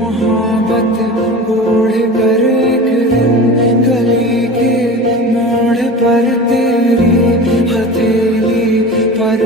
मोहब्बत ओढ़ कर एक दिन गली के मोड़ पर तेरी हथेली पर